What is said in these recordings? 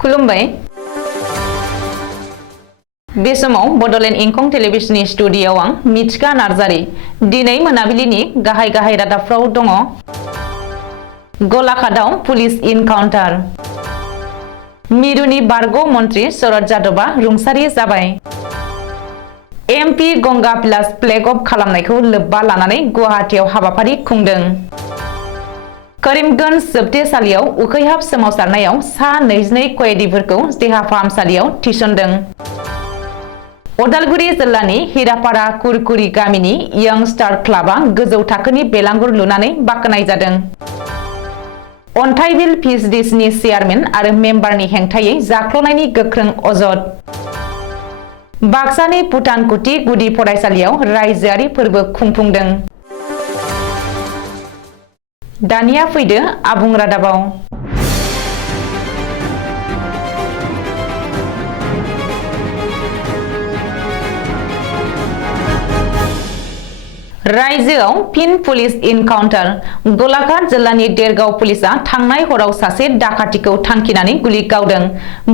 खुलुमबाय बे समाव बडलेण्ड इंखं टेलिभिजननि स्टुडिय'आव आं मिथिका नार्जारी दिनै मोनाबिलिनि गाहाय रादाबफ्राव दङ। गलाघाटआव पुलिस इनकाउन्टार, मिरुनि बारग' मन्त्रि शरद जादबआ रुंसारि जाबाय। MP Ganga Bhilas flag of खालामनायखौ लोब्बा लानानै गुवाहाटीआव हाबाफारि खुंदों। करीमगंज जोबथेसालियाव उखैहाब सोमावसारनायाव सा 22 कयदीफोरखौ देहा फाहामसालियाव थिसनदों। उदालगुरि जिल्लानि हिरापारा कुरकुरी गामिनि यंग स्टार क्लाबआ गोजौ थाखोनि बेलांगुर लुनानै बाखनाय जादों। अन्थाइबिल पिएचडिसिनि चेयारमेन आरो मेम्बारनि हेंथायै जाख्ल'नायनि गोख्रों अजद। बाक्सानि भुटानकुटी गुदि फरायसालियाव रायजोआरि फोरबो खुंफुंदों। दानिया फैदो आबुं रादाबाव। रायजोआव फिन पुलिस इनकाउन्टार। गलाघाट जिल्लानि देरगाव पुलिसआ थांनाय हराव सासे डाकातिखौ थांखिनानै गुलि गावदों।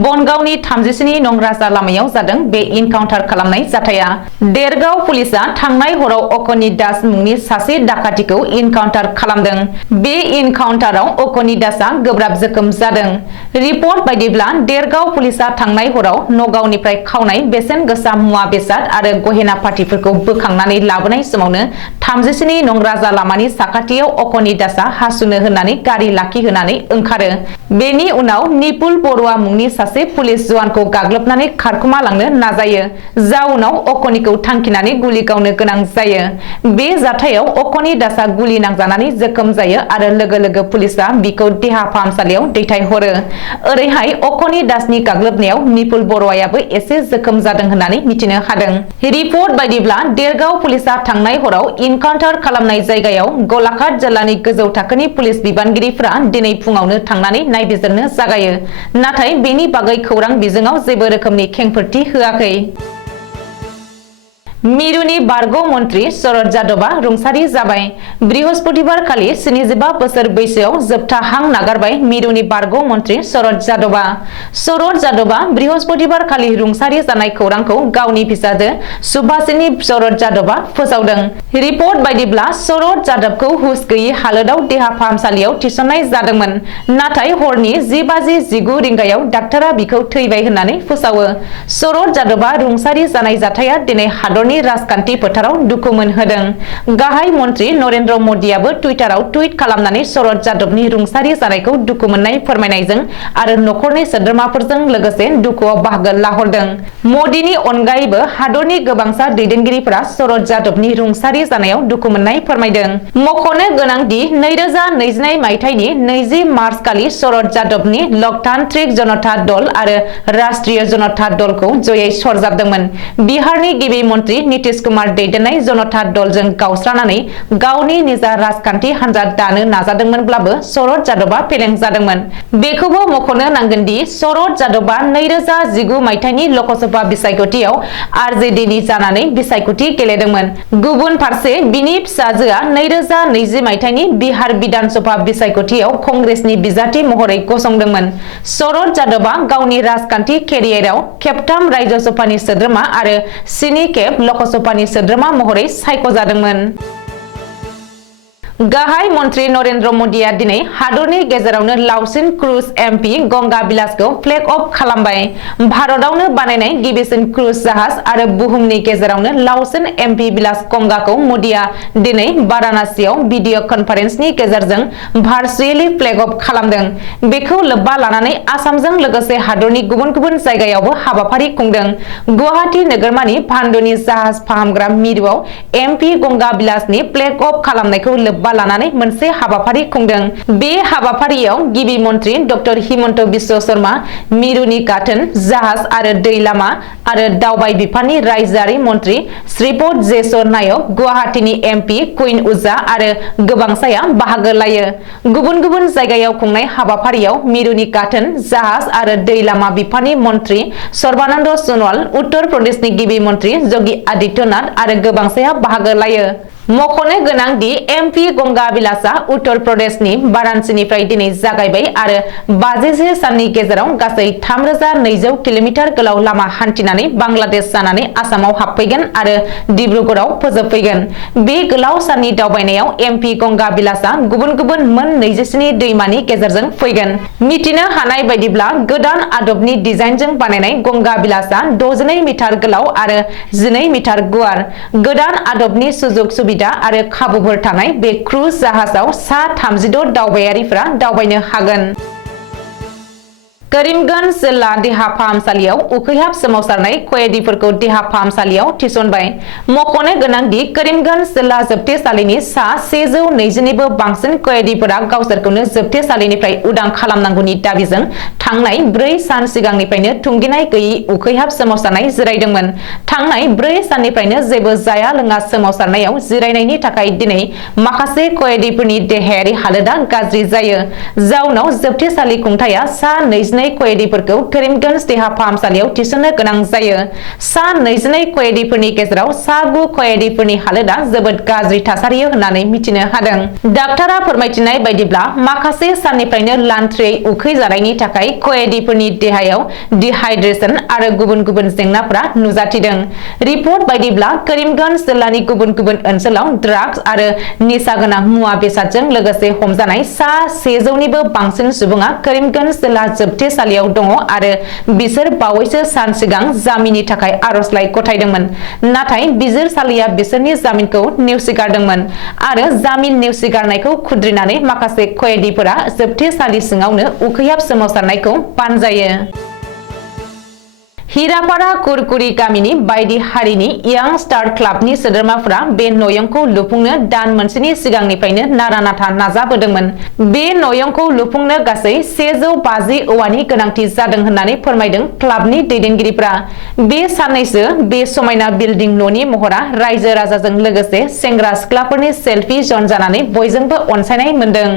बनगावनि 37 नं राजा लामायाव जादों बे इनकाउन्टार खालामनाय जाथाया। देरगाव पुलिसआ थांनाय हराव अकनि दास मुंनि सासे डाकातिखौ इनकाउन्टार खालामदों। बे इनकाउन्टाराव अकनि दासआ गोब्राब जोखोम जादों। रिपर्ट बायदिब्ला देरगाव पुलिसआ थांनाय हराव नगावनिफ्राय खावनाय बेसेन गोसा मुवा बेसाद आरो गहेना पातिफोरखौ बोखांनानै लाबोनाय समावनो 37 नं राजा लामानि साखाथियाव अकनि दासआ हासुनो होननानै गारि लाखिहोनानै ओंखारो। बेनि उनाव निपुल बरुवा मुंनि सासे पुलिस जवानखौ गाग्लोबनानै खारखुमा लांनो नाजायो। जाउनाव अकनिखौ थांखिनानै गुलि गावनो गोनां जायो। बे जाथायाव अकनि दासआ गुलि नांजानानै जोखोम जायो आरो लोगो लोगो पुलिसआ बिखौ देहा फाहामसालियाव दैथायहरो। ओरैहाय अकनि दासनि गाग्लोबनायाव निपुल बरुवायाबो एसे जोखोम जादों होननानै मिथिनो हादों। रिपर्ट बायदिब्ला देरगाव पुलिसआ थांनाय हराव इनकाउन्टार खालामनाय जायगायाव गलाघाट जिल्लानि गोजौ थाखोनि पुलिस बिबानगिरिफोरा दिनै फुङावनो थांनानै नायबिजिरनो जागायो। नाथाय बेनि बागै खौरां बिजोङाव जेबो रोखोमनि खेंफोरथि होआखै। मिरुनि बारग' मन्त्रि शरद जादबआ रुंसारि जाबाय। बृहस्पतिबार खालि 75 बोसोर बैसोआव जोबथा हां नागारबाय मिरुनि बारग' मन्त्रि शरद जादबआ। शरद जादबआ बृहस्पतिबार खालि रुंसारि जानाय खौरांखौ गावनि फिसाजो सुभाषिनी शरद जादबआ फोसावदों। रिपर्ट बायदिब्ला शरद जादबखौ हुस गैयै हालोदाव देहा फाहामसालियाव थिसननाय जादोंमोन। नाथाय हरनि 10:19 रिंगायाव डाक्टारा बिखौ थैबाय होननानै फोसावो। शरद जादबआ रुंसारि जानाय जाथाया दिनै हादरनि राजखान्थि फोथाराव दुखु मोनहोदों। गाहाय मन्त्रि नरेन्द्र मदियाबो टुइटाराव टुइट खालामनानै शरद जादबनि रुंसारि जानायखौ दुखु मोननाय फोरमायनायजों आरो नखरनि सोद्रोमाफोरजों लोगोसे दुखुआव बाहागो लाहरदों। मदिनि अनगायैबो हादरनि गोबांसा दैदेनगिरिफोरा शरद जादबनि रुंसारि जानायाव दुखु मोननाय फोरमायदों। मख'नो गोनांदि 2022 मायथाइनि 20 मार्च खालि शरद जादबनि लोकतान्त्रिक जनता दल आरो राष्ट्रीय जनता दलखौ जयै सरजाबदोंमोन। बिहारनि गिबि मन्त्रि नीतीश कुमार दैदेननाय जनता दलजों गावस्रानानै गावनि निजा राजखान्थि हान्जा दानो नाजादोंमोनब्लाबो शरद जादबआ फेलें जादोंमोन। बेखौबो मख'नो नांगोनदि शरद जादबआ 2019 मायथाइनि लकसभा बिसायख'थियाव आरजेडीनि जानानै बिसायख'थि गेलेदोंमोन। गुबुन फारसे बिनि फिसाजोआ 2020 मायथाइनि बिहार बिधान सभा बिसायख'थियाव कंग्रेसनि बिजाथि महरै गसंदोंमोन। शरद जादबआ गावनि राजखान्थि केरियाराव खेबथाम रायजोसभानि सोद्रोमा आरो 7 खेब लकसभानि सोद्रोमा महरै सायख'जादोंमोन। गाहाय मन्त्रि नरेन्द्र मदिया दिनै हादरनि गेजेरावनो लावसिन क्रुज एमपि गंगा भिलासखौ फ्लेग अफ खालामबाय। भारतआवनो बानायनाय गिबिसिन क्रुज जाहाज आरो बुहुमनि गेजेरावनो लावसिन एमपि भिलास गंगाखौ मदिया दिनै वाराणसीआव भिडिअ कनफारेन्सनि गेजेरजों भार्चुएलि फ्लेग अफ खालामदों। बेखौ लोब्बा लानानै आसामजों लोगोसे हादरनि गुबुन गुबुन जायगायावबो हाबाफारि खुंदों। गुवाहाटी नोगोरमानि भान्डुनि जाहाज फाहामग्रा मिरुआव एमपि गंगा भिलासनि फ्लेग अफ खालामनायखौ लोब्बा लानानै मोनसे हाबाफारि खुंदों। बे हाबाफारियाव गिबि मन्त्रि डक्टर हिमन्त बिश्व शर्मा, मिरुनि गाथोन, जाहाज आरो दै लामा आरो दावबाय बिफाननि रायजोआरि मन्त्रि श्रीपद येसो नायक, गुवाहाटीनि एमपि कुइन उजा आरो गोबांसाया बाहागो लायो। गुबुन गुबुन जायगायाव खुंनाय हाबाफारियाव मिरुनि गाथोन, जाहाज आरो दै लामा बिफाननि मन्त्रि सर्बानन्द सोनवाल, उत्तर प्रदेशनि गिबि मन्त्रि योगी आदित्यनाथ आरो गोबांसाया बाहागो लायो। मख'नो गोनां दि एमपि गंगा बिलासा उत्तर प्रदेशनि वाराणसीनिफ्राय दिनै जागायबाय आरो 50 साननि गेजेराव गासै 3200 किल'मिटार गोलाव लामा हान्थिनानै बांलादेश जानानै आसामाव हाबफैगोन आरो डिब्रुगड़आव फोजोबफैगोन। बे गोलाव साननि दावबायनायाव एमपि गंगा बिलासा गुबुन-गुबुन मोन 27 दैमानि गेजेरजों फैगोन। मिथिनो हानाय बायदिब्ला गोदान आदबनि डिजाइनजों बानायनाय गंगा बिलासा 62 मिटार गोलाव आरो 12 मिटार गुवार। गोदान आदबनि सुजुग सुबिदा आरो खाबुफोर थानाय बे क्रुज जाहाजाव सा 36 दावबायारिफोरा दावबायनो हागोन। करीमगंज जिल्ला देहा फाहामसालियाव उखैहाब सोमावसारनाय कयेदिफोरखौ देहा फाहामसालियाव थिसनबाय। मख'नो गोनां दि करीमगंज जिल्ला जोबथेसालिनि सा 120 निबो बांसिन कयेदिफोरा गावसोरखौनो जोबथेसालिनिफ्राय उदां खालामनांगौनि दाबिजों थांनाय 4 सान सिगांनिफ्रायनो थुंगिनाय गैयै उखैहाब सोमावसारनाय जिरायदोंमोन। थांनाय 4 साननिफ्रायनो जेबो जाया लोङा सोमावसारनायाव जिरायनायनि थाखाय दिनै माखासे कयेदिफोरनि देहायारि हालोदा गाज्रि जायो। जाउनाव जोबथेसालि खुंथाया सा 22 कयेदिफोरखौ करीमगंज देहा फाहामसालियाव थिसननो गोनां जायो। सा 22 कयेदिफोरनि गेजेराव सा 9 कयेदिफोरनि हालोदा जोबोद गाज्रि थासारियाव होननानै मिथिनो हादों। डाक्टारा फोरमायथिनाय बायदिब्ला माखासे साननिफ्रायनो लान्थ्रियै उखै जानायनि थाखाय कयेदिफोरनि देहायाव डिहाइड्रेशन आरो गुबुन-गुबुन जेंनाफोरा नुजाथिदों। रिपर्ट बायदिब्ला करीमगंज जिल्लानि गुबुन-गुबुन ओनसोलाव ड्राग्स आरो निसा गोनां मुवा बेसादजों लोगोसे हमजानाय सा 100 निबो बांसिन सुबुङा करीमगंज जिल्ला जोबथेसालियाव दङ आरो बिसोर बावैसो सान सिगां जामिननि थाखाय आर'जलाइ गथायदोंमोन। नाथाय बिजिरसालिया बिसोरनि जामिनखौ नेवसिगारदोंमन आरो जामिन नेवसिगारनायखौ खुद्रिनानै माखासे कयेदिफोरा जोबथेसालि सिङावनो उखैहाब सोमावसारनायखौ बानजायो। हिरापारा कुरकुरी गामिनि बायदि हारिनि यां स्टार क्लाबनि सोद्रोमाफोरा बे नयंखौ लुफुंनो दान मोनसेनि सिगांनिफ्रायनो नारा नाथा नाजाबोदोंमोन। बे नयंखौ लुफुंनो गासै 150 औवानि गोनांथि जादों होननानै फोरमायदों क्लाबनि दैदेनगिरिफ्रा। बे साननैसो बे समायना बिल्डिं न'नि महरा रायजो राजाजों लोगोसे सेंग्रा सिख्लाफोरनि सेल्फि जन जानानै बयजोंबो अनसायनाय मोनदों।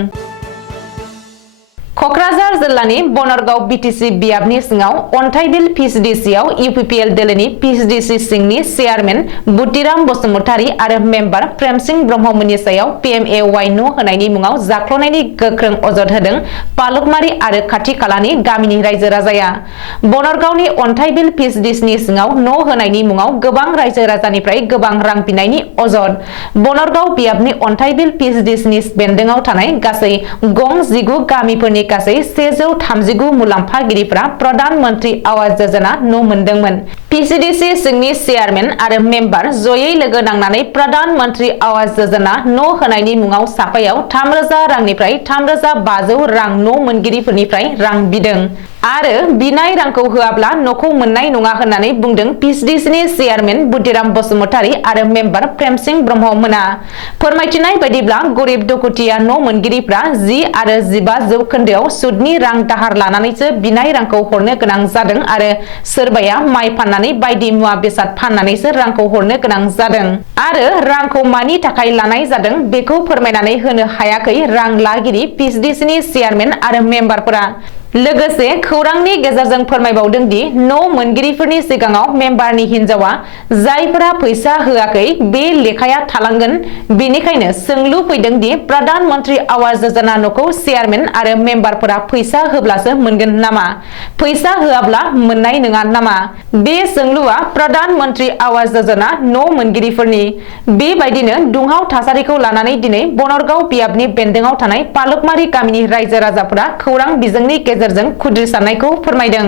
कक्राझार जिल्लानि बनरगाव बिटिसि बियाबनि सिङाव अन्थाइबिल पिएचडिसिआव इउपिपिएल दोलोनि पिएचडिसि सिंनि चेयारमेन बुटिराम बसुमतारी आरो मेम्बार प्रेमसिं ब्रह्ममोननि सायाव पिएमएवाइ न' होनायनि मुङाव जाख्ल'नायनि गोख्रों अजद होदों पालुकमारि आरो खाथि खालानि गामिनि रायजो राजाया। बनरगावनि अन्थाइबिल पिएचडिसिनि सिङाव न' होनायनि मुङाव गोबां रायजो राजानिफ्राय गोबां रां बिनायनि अजद। बनरगाव बियाबनि अन्थाइबिल पिएचडिसिनि बेन्दोंआव थानाय गासै गं 19 गामिफोरनि गासै 139 मुलाम्फागिरिफोरा प्रधान मंत्री आवास योजना न' मोनदोंमोन। पिएचडिसि सिंनि चेयारमेन आरो मेम्बार जयै लोगो नांनानै प्रधान मंत्री आवास योजना न' होनायनि मुङाव साफायाव 3000 रांनिफ्राय 3500 रां न' मोनगिरिफोरनिफ्राय रां बिदों आरो बिनाय रांखौ होआब्ला न'खौ मोननाय नङा होननानै बुंदों पिएचडिसिनि चेयारमेन बुटिराम बसुमतारी आरो मेम्बार प्रेमसिं ब्रह्म मोना। फोरमायथिनाय बायदिब्ला गरिब दुखुथिया न' मोनगिरिफ्रा 10 आरो 15 जौखोन्दोआव सुदनि रां दाहार लानानैसो बिनाय रांखौ हरनो गोनां जादों आरो सोरबाया माइ फाननानै बायदि मुवा बेसाद फाननानैसो रांखौ हरनो गोनां जादों आरो रांखौ मानि थाखाय लानाय जादों बेखौ फोरमायनानै होनो हायाखै रां लागिरि पिएचडिसिनि चेयारमेन आरो मेम्बारफोरा। लोगोसे खौरांनि गेजेरजों फोरमायबावदों दि न' मोनगिरिफोरनि सिगाङाव मेम्बारनि हिनजावा जायफोरा फैसा होआखै बे लेखाया थालांगोन। बेनिखायनो सोंलु फैदों दि प्रधान मंत्री आवास योजना न'खौ चेयारमेन आरो मेम्बारफोरा फैसा होब्लासो मोनगोन नामा? फैसा होआब्ला मोननाय नङा नामा? बे सोंलुआ प्रधान मंत्री आवास योजना न' मोनगिरिफोरनि। बेबायदिनो दुंहाव थासारिखौ लानानै दिनै बनरगाव बियाबनि बेन्दोंआव थानाय पालुकमारि गामिनि रायजो राजाफोरा खौरां बिजोंनि गेजेरजों खुद्रिसारनायखौ फोरमायदों।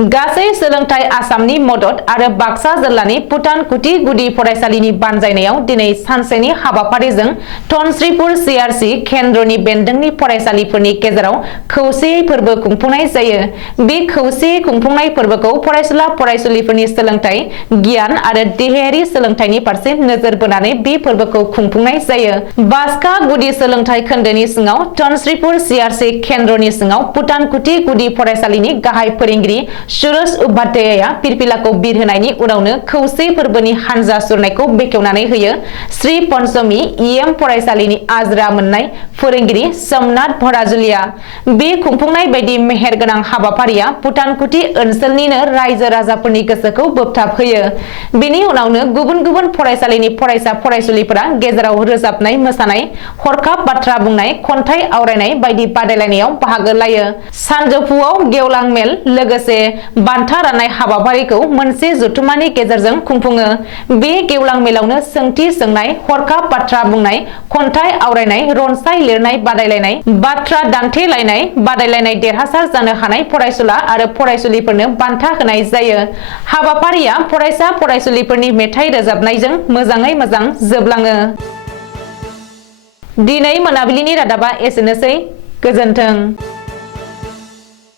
गासै सोलोंथाइ आसामनि मदद आरो बाक्सा जिल्लानि भुटानकुथि गुदि फरायसालिनि बानजायनायाव दिनै सानसेनि हाबाफारिजों धनस्रीपुर सीआरसी केन्द्रनि बेन्दोंनि फरायसालिफोरनि गेजेराव खौसेयै फोरबो खुंफुंनाय जायो। बे खौसेयै खुंफुंनाय फोरबोखौ फरायसुला फरायसुलिफोरनि सोलोंथाइ गियान आरो देहायारि सोलोंथाइनि फारसे नोजोर बोनानै बे फोरबोखौ खुंफुंनाय जायो। बाक्सा गुदि सोलोंथाइ खोन्दोनि सिङाव धनस्रीपुर सीआरसी केन्द्रनि सिङाव भुटानकुथि गुदि फरायसालिनि गाहाय फोरोंगिरि सुरज उपाध्याया पिरपिलाखौ बिर होनायनि उनावनो खौसे फोरबोनि हानजा सुरनायखौ बेखेवनानै होयो श्री पन्चमी EM फरायसालिनि आजरा मोननाय फोरोंगिरि सोमनाथ भराजुलिया। बे खुंफुंनाय बायदि मेहेरगोनां हाबाफारिया भुटानकुटी ओनसोलनिनो रायजो राजाफोरनि गोसोखौ बोबथाबहोयो। बेनि उनावनो गुबुन गुबुन फरायसालिनि फरायसा फरायसुलिफोरा गेजेराव रोजाबनाय मोसानाय, हरखाब बाथ्रा बुंनाय, खन्थाइ आवरायनाय बायदि बादायलायनायाव बाहागो लायो। सानजौफुआव गेवलां मेल लोगोसे बान्था राननाय हाबाफारिखौ मोनसे जथुमानि गेजेरजों खुंफुङो। बे गेवलां मेलावनो सोंथि सोंनाय, हरखाब बाथ्रा बुंनाय, खन्थाइ आवरायनाय, रनसाय लिरनाय बादायलायनाय, बाथ्रा दान्थेलायनाय बादायलायनाय देरहासार जानो हानाय फरायसुला आरो फरायसुलिफोरनो बान्था होनाय जायो। हाबाफारिया फरायसा फरायसुलिफोरनि मेथाइ रोजाबनायजों मोजाङै मोजां जोबलाङो। दिनै मोनाबिलिनि रादाबा एसेनोसै। गोजोन्थों।